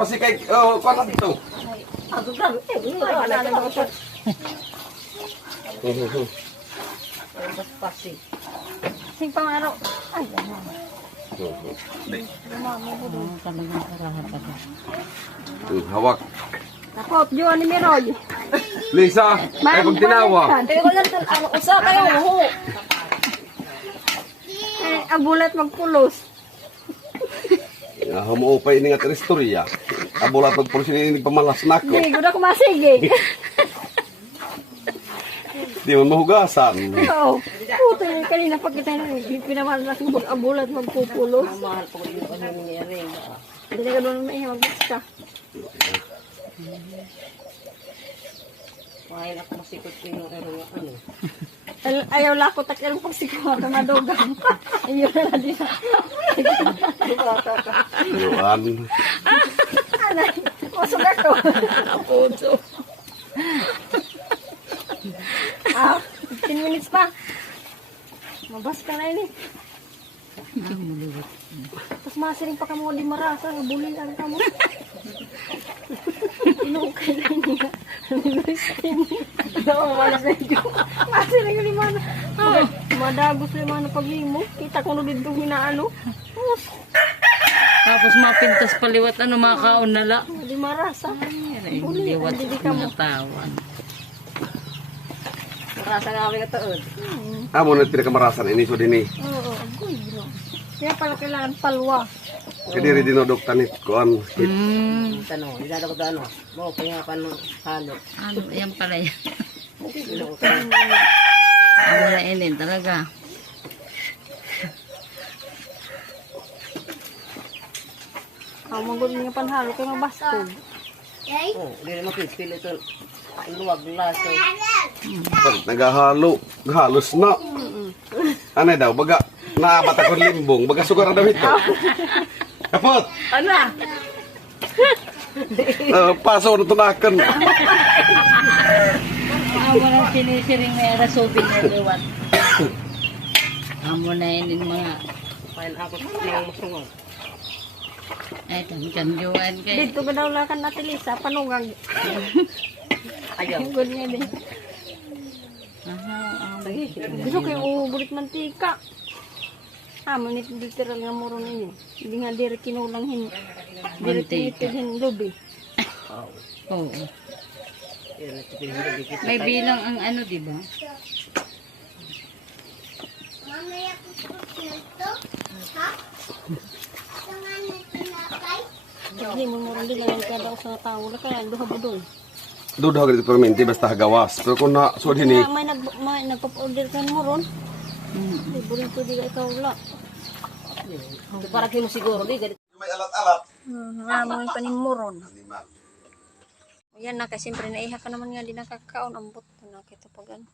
pasikay, oh, kuha na dito. Ako ka, wala na ako. Pasti. Sing pangaraw. Ay, Hawak. Tapos, Diyo ni Miroy. Lisa, ay pag tinawa. Pero ko lang usa kayo, ho. Abulat magpulos. Humuupay ini nga teristorya. Abulat magpulos ini pamalas na ko. Hindi, guda ko masige. Di man mahugasan. Oo. Puto yun, kanina pag kita pinamalas mo, abulat magpupulos. Mahal po yung nangyayari. Hindi ka doon may magbasta. Mahal ako masikot ko yung ano. Ayaw lako takil pag sikot na madugang. Ayaw na din. Yuan. Anay, masok ako. Puto. 15 minutes pa. Mabas ka na ini. Tapos masiring pa ka mo di marasa. Bulilan ka mo. Inukay na niya. Oo, malas na yun. Masiring ka limana. Madagos limana pag-imo. Kita ko nung dito hinaano. Tapos mapintas paliwat ano makaon nala. Di marasa. Liwat mga tawan. Marasa nga kami na taon. Amo na pinakamarasan ini so din eh. Oo, agoy bro. Kaya pala kailangan palwa. Kadiri dinodok tanit kuan. Tanong, ilada ko ano. Mo kaya pa no halo. Ano, yan pala yan. Ang wala inin talaga. Manggol nga panhalo kay mabastog. Oh, di na mapil ito. Luwag laso. Pag nagahalo, halos na. Ano daw, baga naabat ako limbong, baga sugar daw ito. Kapot! Ano? Paso na tunakan. Amo na sinisiring na yara sobin na liwat. Amo na inin mga Pain ako yung masungan. ay tanjuan kay. Dito ka daw lakan natin Lisa, panungag. Ayaw. Good nga din. Gusto ko yung ubulit mantika. Manit literal nga moro ninyo. Hindi nga diri kinulang hin. Diri tinitin lubi. Oo. May bilang ang ano, di ba? Mamaya ko ito. Ha? Hindi mo moro din lang kaya daw sa tao. Kaya duha ba doon? Dudaw ka dito perminti, basta gawas. Pero kung na, so din eh. May nagpap-order ka mo ron. Liburin ko di ka ikaw wala. Para kayo mo siguro. May alat-alat. Ramon pa ni Moron. Yan na, kasi siyempre naiha ka naman nga di nakakaon. Ambot na kita pag ano.